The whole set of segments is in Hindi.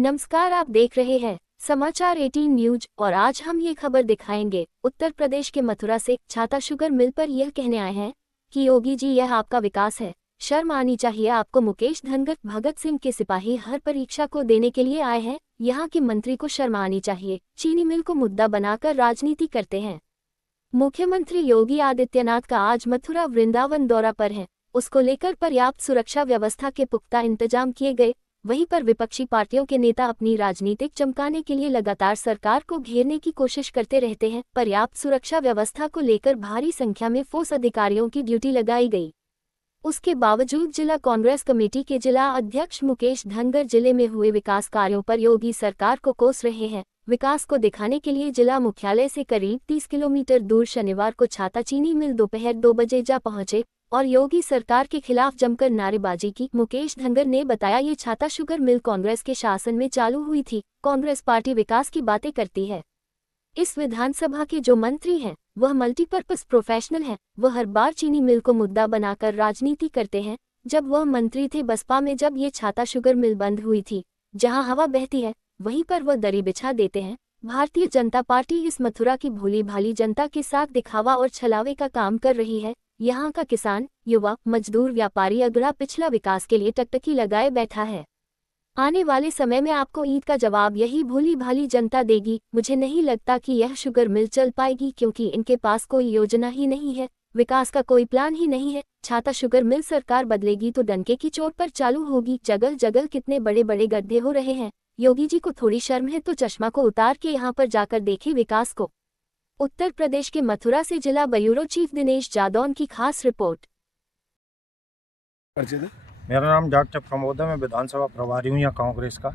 नमस्कार, आप देख रहे हैं समाचार 18 न्यूज और आज हम ये खबर दिखाएंगे। उत्तर प्रदेश के मथुरा से छाता शुगर मिल पर यह कहने आए हैं कि योगी जी यह आपका विकास है, शर्म आनी चाहिए आपको। मुकेश धनगर भगत सिंह के सिपाही हर परीक्षा को देने के लिए आए हैं, यहाँ के मंत्री को शर्म आनी चाहिए। चीनी मिल को मुद्दा बनाकर राजनीति करते हैं। मुख्यमंत्री योगी आदित्यनाथ का आज मथुरा वृंदावन दौरा पर है, उसको लेकर पर्याप्त सुरक्षा व्यवस्था के पुख्ता इंतजाम किए गए। वहीं पर विपक्षी पार्टियों के नेता अपनी राजनीतिक चमकाने के लिए लगातार सरकार को घेरने की कोशिश करते रहते हैं। पर्याप्त सुरक्षा व्यवस्था को लेकर भारी संख्या में फोर्स अधिकारियों की ड्यूटी लगाई गई। उसके बावजूद जिला कांग्रेस कमेटी के जिला अध्यक्ष मुकेश धनगर जिले में हुए विकास कार्यों पर योगी सरकार को कोस रहे हैं। विकास को दिखाने के लिए जिला मुख्यालय से करीब 30 किलोमीटर दूर शनिवार को छाता चीनी मिल दोपहर 2 बजे जा पहुंचे और योगी सरकार के खिलाफ जमकर नारेबाजी की। मुकेश धनगर ने बताया, ये छाता शुगर मिल कांग्रेस के शासन में चालू हुई थी। कांग्रेस पार्टी विकास की बातें करती है। इस विधानसभा के जो मंत्री हैं वह मल्टीपर्पज प्रोफेशनल हैं। वह हर बार चीनी मिल को मुद्दा बनाकर राजनीति करते हैं। जब वह मंत्री थे बसपा में, जब ये छाता शुगर मिल बंद हुई थी, जहां हवा बहती है वहीं पर वह दरी बिछा देते हैं। भारतीय जनता पार्टी इस मथुरा की भोली भाली जनता के साथ दिखावा और छलावे का काम कर रही है। यहाँ का किसान, युवा, मजदूर, व्यापारी अगला पिछला विकास के लिए टकटकी लगाए बैठा है। आने वाले समय में आपको ईद का जवाब यही भोली भाली जनता देगी। मुझे नहीं लगता कि यह शुगर मिल चल पाएगी, क्योंकि इनके पास कोई योजना ही नहीं है, विकास का कोई प्लान ही नहीं है। छाता शुगर मिल सरकार बदलेगी तो डंके की चोट पर चालू होगी। जगह जगह कितने बड़े बड़े गड्ढे हो रहे हैं। योगी जी को थोड़ी शर्म है तो चश्मा को उतार के यहाँ पर जाकर देखे विकास को। उत्तर प्रदेश के मथुरा से जिला ब्यूरो चीफ दिनेश जादौन की खास रिपोर्ट। मेरा नाम डॉक्टर प्रमोद है, मैं विधानसभा प्रभारी हूँ यहाँ कांग्रेस का।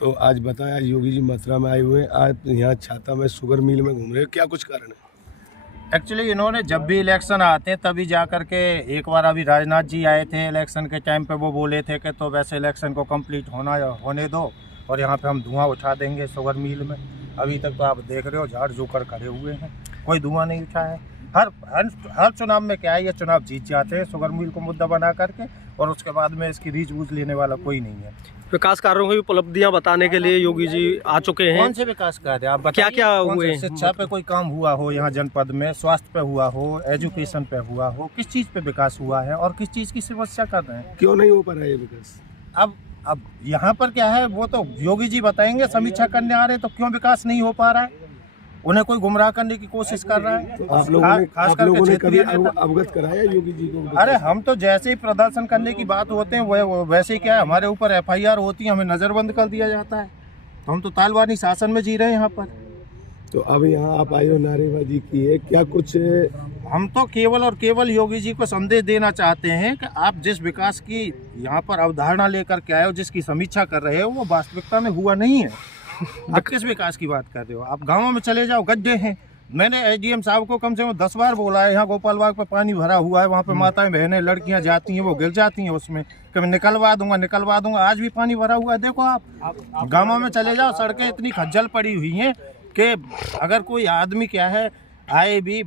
तो आज बताया योगी जी मथुरा में आए हुए हैं, आज यहाँ छाता में शुगर मिल में घूम रहे हैं, क्या कुछ कारण है? एक्चुअली इन्होंने जब भी इलेक्शन आते हैं तभी जा कर के, एक बार अभी राजनाथ जी आए थे इलेक्शन के टाइम पे, वो बोले थे कि तो वैसे इलेक्शन को कंप्लीट होने दो और यहाँ पे हम धुआं उठा देंगे शुगर मिल में। अभी तक तो आप देख रहे हो झाड़ झोंकर खड़े हुए हैं, कोई धुआं नहीं उठा है। हर चुनाव में क्या है, ये चुनाव जीत जाते हैं शुगर मिल को मुद्दा बना करके, और उसके बाद में इसकी रीच बूझ लेने वाला कोई नहीं है। विकास कार्यों की उपलब्धियां बताने के लिए योगी जी आ चुके हैं। कौन से विकास कार्य आप बताइए? क्या हुए? शिक्षा पे कोई काम हुआ हो यहाँ जनपद में, स्वास्थ्य पे हुआ हो, एजुकेशन पे हुआ हो, किस चीज पे विकास हुआ है और किस चीज की समस्या कर रहे हैं? क्यों नहीं हो पा रहा है ये विकास? अब यहाँ पर क्या है वो तो योगी जी बताएंगे। समीक्षा करने आ रहे तो क्यों विकास नहीं हो पा रहा है? उन्हें कोई गुमराह करने की कोशिश कर रहा है। तो आप लोगों ने कभी अवगत कराया योगी जी को? अरे हम तो जैसे ही प्रदर्शन करने की बात होते हैं वैसे ही क्या है, हमारे ऊपर FIR होती है, हमें नजरबंद कर दिया जाता है। तो हम तो तालिबानी शासन में जी रहे हैं यहाँ पर। तो अब यहाँ आप आए हो, नारेबाजी की है, क्या कुछ? हम तो केवल और केवल योगी जी को संदेश देना चाहते हैं कि आप जिस विकास की यहाँ पर अवधारणा लेकर के आए हो, जिसकी समीक्षा कर रहे हो, वो वास्तविकता में हुआ नहीं है। आप किस विकास की बात कर रहे हो? आप गाँव में चले जाओ, गड्ढे हैं। मैंने SDM साहब को कम से कम 10 बार बोला है, यहाँ गोपाल बाग पे पानी भरा हुआ है, वहाँ पे माताएं बहनें लड़कियाँ जाती हैं, वो गिर जाती हैं उसमें, कि मैं निकलवा दूंगा। आज भी पानी भरा हुआ है। देखो आप गाँव में चले जाओ, सड़कें इतनी खज्जल पड़ी हुई हैं कि अगर कोई आदमी क्या है आए भी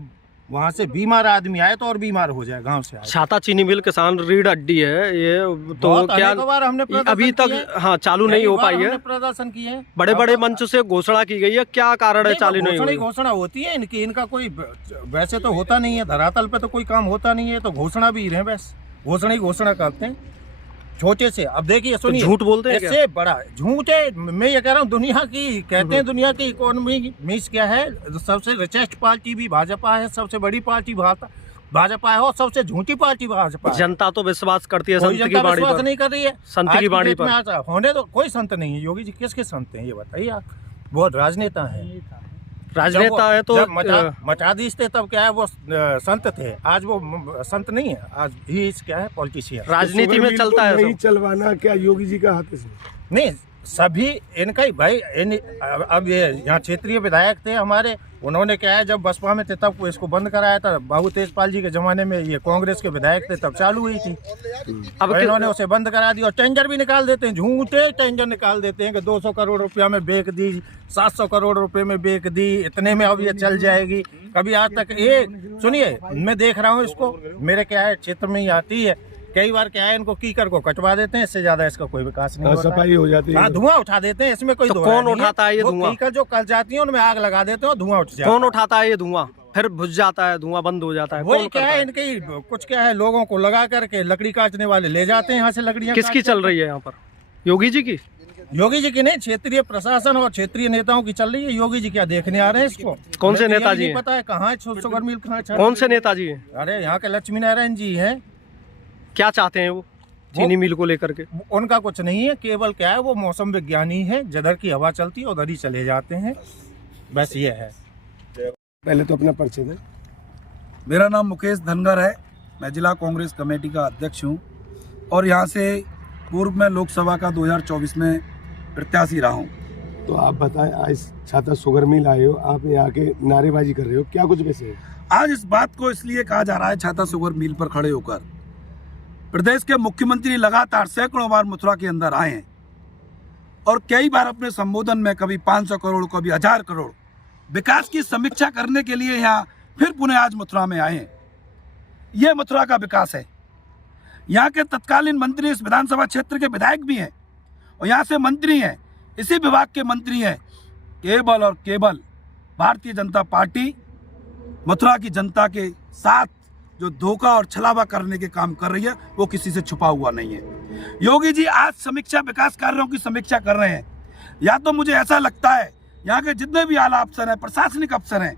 वहाँ से बीमार आदमी आए तो और बीमार हो जाए गांव से आए। छाता चीनी मिल किसान रीढ़ हड्डी है ये, तो क्या हमने अभी तक चालू नहीं हो पाई है? प्रदर्शन किए, बड़े बड़े मंच से घोषणा की गई है, क्या कारण है चालू नहीं हुई? घोषणा होती है इनका कोई वैसे तो होता नहीं है, धरातल पे तो कोई काम होता नहीं है, तो घोषणा भी रहे, बस घोषणा करते हैं छोटे से। अब देखिए सुनिए, झूठ बोलते हैं, इससे बड़ा झूठ है। मैं ये कह रहा हूँ, दुनिया की कहते हैं दुनिया की इकोनॉमी में क्या है, सबसे रिचेस्ट पार्टी भी भाजपा है, सबसे बड़ी पार्टी भाजपा है और सबसे झूठी पार्टी भाजपा है। जनता तो विश्वास करती है, संत की बाणी विश्वास नहीं कर रही है, संत की बाणी पर। होने तो कोई संत नहीं है। योगी जी किसके संत हैं ये बताइए आप? वो राजनेता है। राजनेता है तो मठाधीश थे तब क्या है वो संत थे, आज वो संत नहीं है, आज ही क्या है पॉलिटिशियन। राजनीति में चलता है, नहीं चलवाना क्या योगी जी का हाथ है? नहीं, सभी इनका ही भाई। अब ये यहाँ क्षेत्रीय विधायक थे हमारे, उन्होंने क्या है जब बसपा में थे तब इसको बंद कराया था। बाबू तेजपाल जी के जमाने में ये कांग्रेस के विधायक थे तब चालू हुई थी, अब इन्होंने उसे बंद करा दिया। और टेंडर भी निकाल देते हैं, झूठे टेंडर निकाल देते हैं कि 200 करोड़ रुपया में बेच दी, 700 करोड़ रुपए में बेच दी, इतने में अब ये चल जाएगी। कभी आज तक ये सुनिए, मैं देख रहा हूँ इसको, मेरे क्या है क्षेत्र में ही आती है कई बार क्या है, इनको कीकर को कटवा देते हैं, इससे ज्यादा इसका कोई विकास नहीं होता है। सफाई हो जाती है। हाँ, धुआं उठा देते हैं, इसमें कोई तो दो राय कौन नहीं उठाता है ये वो धुआं? कीकर जो कल जाती है उनमें आग लगा देते हैं और धुआं उठ जाता है। कौन उठाता है ये धुआं? फिर बुझ जाता है, धुआं बंद हो जाता है। वही कौन क्या करता है, इनके कुछ क्या है, लोगों को लगा करके लकड़ी काटने वाले ले जाते हैं यहाँ से लकड़ियाँ। किसकी चल रही है यहाँ पर? योगी जी की? योगी जी की नहीं, क्षेत्रीय प्रशासन और क्षेत्रीय नेताओं की चल रही है। योगी जी क्या देखने आ रहे हैं इसको? कौन से मुझे नेताजी नहीं हैं? पता है कहाँ है शुगर मिल, कहाँ है। कौन से नेताजी हैं? अरे यहाँ के लक्ष्मी नारायण जी हैं। क्या चाहते हैं वो चीनी मिल को लेकर के? उनका कुछ नहीं है, केवल क्या है, वो मौसम विज्ञानी है, जिधर की हवा चलती है उधर ही चले जाते हैं, बस ये है। पहले तो अपना परिचय दें। मेरा नाम मुकेश धनगर है, मैं जिला कांग्रेस कमेटी का अध्यक्ष हूं और यहां से पूर्व में लोकसभा का 2024 में प्रत्याशी रहा हूं। तो आप बताएं, आज छाता शुगर मिल आए हो, आप यहाँ के नारेबाजी कर रहे हो, क्या कुछ वैसे है? आज इस बात को इसलिए कहा जा रहा है, छाता शुगर मिल पर खड़े होकर प्रदेश के मुख्यमंत्री लगातार सैकड़ों बार मथुरा के अंदर आए हैं और कई बार अपने संबोधन में कभी 500 करोड़, कभी 1000 करोड़ विकास की समीक्षा करने के लिए यहाँ फिर पुनः आज मथुरा में आए हैं। यह मथुरा का विकास है। यहाँ के तत्कालीन मंत्री इस विधानसभा क्षेत्र के विधायक भी हैं और यहाँ से मंत्री हैं, इसी विभाग के मंत्री हैं। केवल और केवल भारतीय जनता पार्टी मथुरा की जनता के साथ जो धोखा और छलावा करने के काम कर रही है, वो किसी से छुपा हुआ नहीं है। योगी जी आज समीक्षा, विकास कार्यों की समीक्षा कर रहे हैं। या तो मुझे ऐसा लगता है यहाँ के जितने भी आला अफसर हैं, प्रशासनिक अफसर हैं,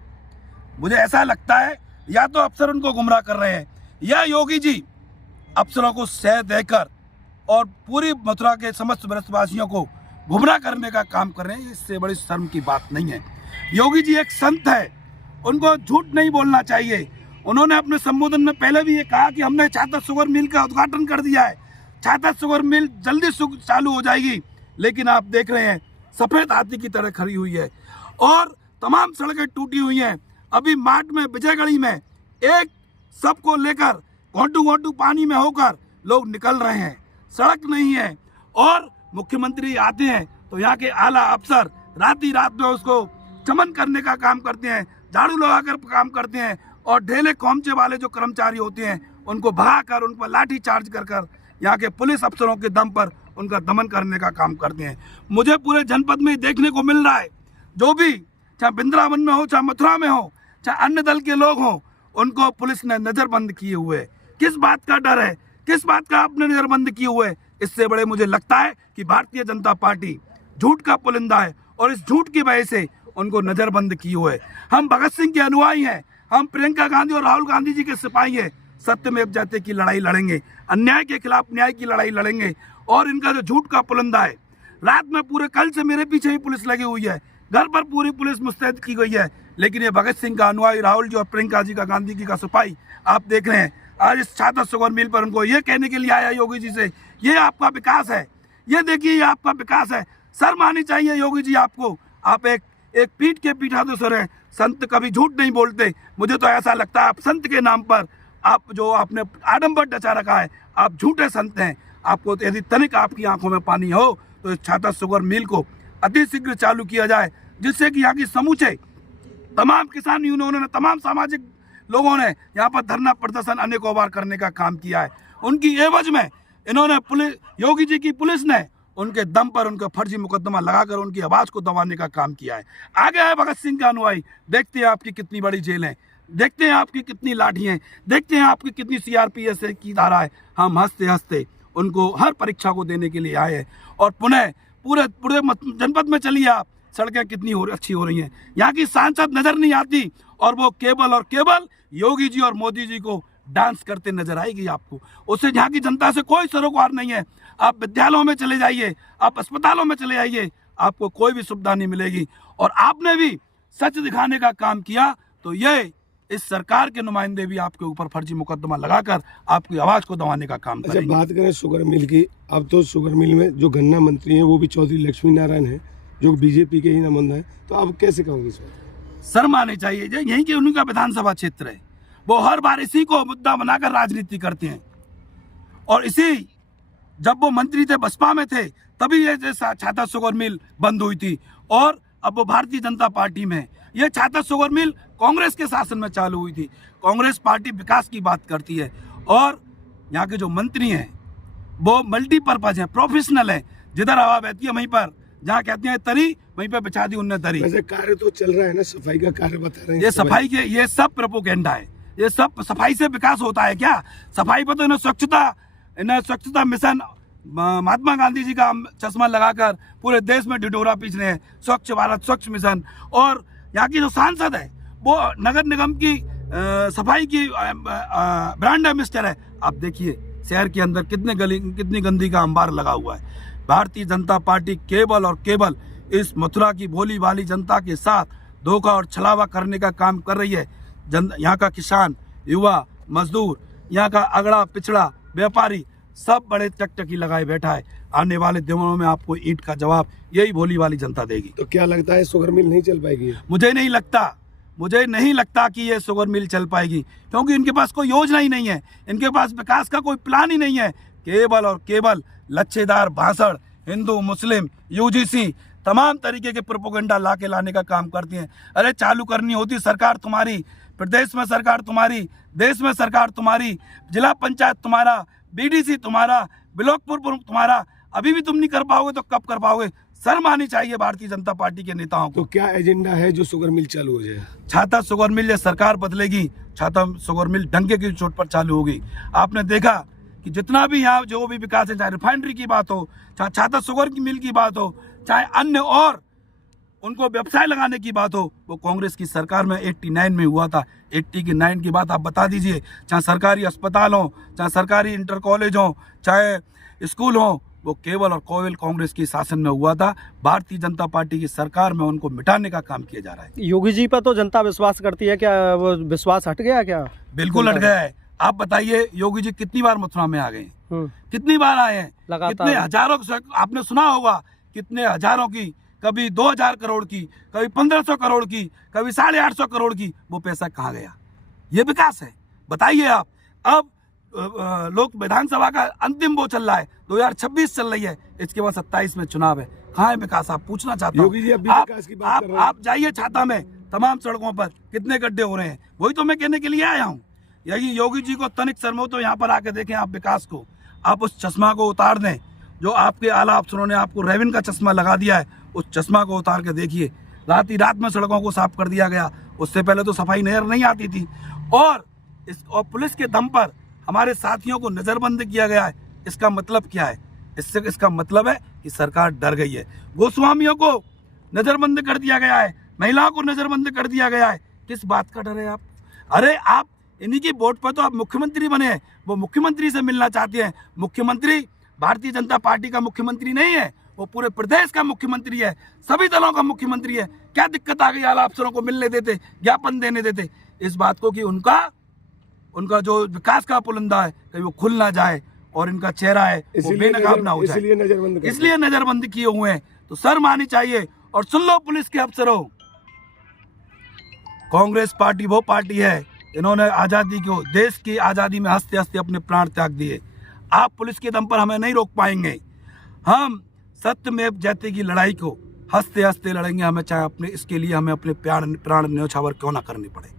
मुझे ऐसा लगता है या तो अफसर उनको गुमराह कर रहे हैं या योगी जी अफसरों को सह देकर और पूरी मथुरा के समस्त ब्रजवासियों को गुमराह करने का काम कर रहे हैं। इससे बड़ी शर्म की बात नहीं है। योगी जी एक संत है, उनको झूठ नहीं बोलना चाहिए। उन्होंने अपने संबोधन में पहले भी ये कहा कि हमने छाता शुगर मिल का उद्घाटन कर दिया है, छाता शुगर मिल जल्दी चालू हो जाएगी, लेकिन आप देख रहे हैं सफेद हाथी की तरह खड़ी हुई है और तमाम सड़कें टूटी हुई हैं। अभी मार्ट में, विजयगढ़ी में एक सबको लेकर घोंटू पानी में होकर लोग निकल रहे हैं, सड़क नहीं है। और मुख्यमंत्री आते हैं तो यहाँ के आला अफसर रात में उसको चमन करने का काम करते हैं, झाड़ू लगाकर काम करते हैं और ढेले खोमचे वाले जो कर्मचारी होते हैं उनको भगाकर, उन पर लाठी चार्ज कर यहाँ के पुलिस अफसरों के दम पर उनका दमन करने का काम करते हैं। मुझे पूरे जनपद में देखने को मिल रहा है, जो भी चाहे वृंदावन में हो, चाहे मथुरा में हो, चाहे अन्य दल के लोग हों, उनको पुलिस ने नज़रबंद किए हुए। किस बात का डर है, किस बात का आपने नज़रबंद किए हुए? इससे बड़े मुझे लगता है कि भारतीय जनता पार्टी झूठ का पुलिंदा है और इस झूठ की वजह से उनको नज़रबंद किए हुए। हम भगत सिंह के अनुयायी हैं, हम प्रियंका गांधी और राहुल गांधी जी के सिपाही हैं। सत्यमेव जयते की लड़ाई लड़ेंगे, अन्याय के खिलाफ न्याय की लड़ाई लड़ेंगे। और इनका जो झूठ का पुलिंदा है, रात में पूरे कल से मेरे पीछे ही पुलिस लगी हुई है, घर पर पूरी पुलिस मुस्तैद की गई है, लेकिन ये भगत सिंह का अनुयायी, राहुल जी और प्रियंका जी का, गांधी जी का सिपाही आप देख रहे हैं। आज इस छाता शुगर मिल पर उनको ये कहने के लिए आया योगी जी से, ये आपका विकास है, ये देखिए ये आपका विकास है। शर्म आनी चाहिए योगी जी आपको। आप एक पीठ के पीठाधीश्वर हैं, संत कभी झूठ नहीं बोलते। मुझे तो ऐसा लगता है आप संत के नाम पर आप जो आपने आडंबर डचा रखा है, आप झूठे संत हैं। आपको यदि तनिक आपकी आंखों में पानी हो तो इस छाता शुगर मिल को अति शीघ्र चालू किया जाए, जिससे कि यहाँ की समूचे तमाम किसान यूनियनों ने, तमाम सामाजिक लोगों ने यहाँ पर धरना प्रदर्शन अनेकों बार करने का काम किया है। उनकी एवज में इन्होंने पुलिस, योगी जी की पुलिस ने उनके दम पर उनका फर्जी मुकदमा लगाकर उनकी आवाज़ को दबाने का काम किया है। आगे है भगत सिंह का अनुयायी, देखते हैं आपकी कितनी बड़ी जेल है, देखते हैं आपकी कितनी लाठी हैं, देखते हैं आपकी कितनी सीआरपीएफ की धारा है। हम हंसते हंसते उनको हर परीक्षा को देने के लिए आए हैं। और पुनः पूरे जनपद में चलिए आप, सड़कें कितनी अच्छी हो रही हैं, यहाँ की सांसद नजर नहीं आती और वो केवल और केवल योगी जी और मोदी जी को डांस करते नजर आएगी आपको। उससे यहाँ की जनता से कोई सरोकार नहीं है। आप विद्यालयों में चले जाइए, आप अस्पतालों में चले जाइए, आपको कोई भी सुविधा नहीं मिलेगी। और आपने भी सच दिखाने का काम किया तो ये इस सरकार के नुमाइंदे भी आपके ऊपर फर्जी मुकदमा लगाकर आपकी आवाज को दबाने का काम करेंगे। बात करें शुगर मिल की, अब तो शुगर मिल में जो गन्ना मंत्री हैं वो भी चौधरी लक्ष्मी नारायण है, जो बीजेपी के ही नुमाइंदा है, तो आप कैसे कहोगे इस बात? शर्म आनी चाहिए। जो यहीं के उनका विधानसभा क्षेत्र है, वो हर बार इसी को मुद्दा बनाकर राजनीति करते हैं। और इसी जब वो मंत्री थे, बसपा में थे, तभी ये छाता शुगर मिल बंद हुई थी और अब वो भारतीय जनता पार्टी में। ये छाता शुगर मिल कांग्रेस के शासन में चालू हुई थी। कांग्रेस पार्टी विकास की बात करती है और यहाँ के जो मंत्री हैं वो मल्टीपर्पज हैं, प्रोफेशनल हैं। जिधर हवा बहती है वहीं पर, जहाँ कहते हैं तरी वहीं पर बिछा दी उनने दरी। वैसे कार्य तो चल रहा है ना, सफाई का कार्य बता रहे हैं। ये सफाई के, ये सब प्रोपोगेंडा है। ये सब सफाई से विकास होता है क्या? सफाई पर तो इन्हें स्वच्छता मिशन, महात्मा गांधी जी का चश्मा लगाकर पूरे देश में ढिढोरा पीस रहे हैं, स्वच्छ भारत स्वच्छ मिशन। और यहाँ की जो सांसद है वो नगर निगम की सफाई की ब्रांड एम्बेसडर है। आप देखिए शहर के अंदर कितनी गंदी का अंबार लगा हुआ है। भारतीय जनता पार्टी केवल और केवल इस मथुरा की भोली भाली जनता के साथ धोखा और छलावा करने का काम कर रही है। यहाँ का किसान, युवा, मजदूर, यहाँ का अगड़ा पिछड़ा व्यापारी सब बड़े टकटकी लगाए बैठा है। आने वाले दिनों में आपको ईंट का जवाब यही भोली वाली जनता देगी। तो क्या लगता है शुगर मिल नहीं चल पाएगी? मुझे नहीं लगता कि ये शुगर मिल चल पाएगी, क्योंकि इनके पास कोई योजना ही नहीं है, इनके पास विकास का कोई प्लान ही नहीं है। केवल और केवल लच्छेदार भाषण, हिंदू मुस्लिम यूजीसी तमाम तरीके के प्रोपोगेंडा लाने का काम करती हैं। अरे चालू करनी होती सरकार तुम्हारी, प्रदेश में सरकार तुम्हारी, देश में सरकार तुम्हारी, जिला पंचायत तुम्हारा, बीडीसी तुम्हारा, ब्लॉक प्रमुख तुम्हारा, अभी भी तुम नहीं कर पाओगे तो कब कर पाओगे? शर्म आनी चाहिए भारतीय जनता पार्टी के नेताओं को। तो क्या एजेंडा है जो शुगर मिल चालू हो जाए? छाता शुगर मिल, ये सरकार बदलेगी, छाता शुगर मिल डंके की चोट पर चालू होगी। आपने देखा कि जितना भी यहाँ जो भी विकास है, चाहे रिफाइनरी की बात हो, चाहे छाता शुगर की मिल की बात हो, चाहे अन्य और उनको व्यवसाय लगाने की बात हो, वो कांग्रेस की सरकार में 89 में हुआ था। 89 की बात आप बता दीजिए। चाहे सरकारी अस्पताल हो, चाहे सरकारी इंटर कॉलेज हो, चाहे स्कूल हो, वो केवल और केवल कांग्रेस की शासन में हुआ था। भारतीय जनता पार्टी की सरकार में उनको मिटाने का काम किया जा रहा है। योगी जी पर तो जनता विश्वास करती है, क्या वो विश्वास हट गया क्या? बिल्कुल हट गया है। आप बताइए योगी जी कितनी बार मथुरा में आ गए, कितनी बार आए हैं? कितने हजारों, आपने सुना होगा कितने हजारों की, कभी 2000 करोड़ की, कभी 1500 करोड़ की, कभी 850 करोड़ की, वो पैसा कहाँ गया? ये विकास है? बताइए आप। अब लोक विधानसभा का अंतिम वो चल रहा है, 2026 चल रही है, इसके बाद 27 में चुनाव है। कहाँ है विकास? आप पूछना चाहता हूँ। आप जाइए छाता में, तमाम सड़कों पर कितने गड्ढे हो रहे हैं। वही तो मैं कहने के लिए आया हूँ। यही योगी जी को तनिक शर्म हो तो यहाँ पर आके देखें आप विकास को। आप उस चश्मा को उतार दें जो आपके आला अफसरों ने आपको रेविन का चश्मा लगा दिया है, उस चश्मा को उतार के देखिए। रात में सड़कों को साफ कर दिया गया, उससे पहले तो सफाई नजर नहीं आती थी। और पुलिस के दम पर हमारे साथियों को नजरबंद किया गया है। इसका मतलब क्या है? इसका मतलब है कि सरकार डर गई है। गोस्वामियों को नजरबंद कर दिया गया है, महिलाओं को नजरबंद कर दिया गया है। किस बात का डर है आप? अरे आप इन्हीं की वोट पर तो आप मुख्यमंत्री बने हैं, वो मुख्यमंत्री से मिलना चाहते हैं। मुख्यमंत्री भारतीय जनता पार्टी का मुख्यमंत्री नहीं है, वो पूरे प्रदेश का मुख्यमंत्री है, सभी दलों का मुख्यमंत्री है। क्या दिक्कत आ गई? आला अफसरों को मिलने देते, ज्ञापन देने देते। इस बात को कि उनका जो विकास का पुलिंदा है कहीं वो खुल ना जाए और इनका चेहरा है वो बेनकाब ना हो जाए, इसलिए नजरबंद किए हुए हैं। तो शर्म आनी चाहिए। और सुन लो पुलिस के अफसरों, कांग्रेस पार्टी वो पार्टी है इन्होंने आजादी को, देश की आजादी में हंसते हंसते अपने प्राण त्याग दिए। आप पुलिस के दम पर हमें नहीं रोक पाएंगे। हम सत्यमेव जयते की लड़ाई को हंसते हंसते लड़ेंगे, हमें चाहे इसके लिए हमें अपने प्राण न्योछावर क्यों ना करने पड़े।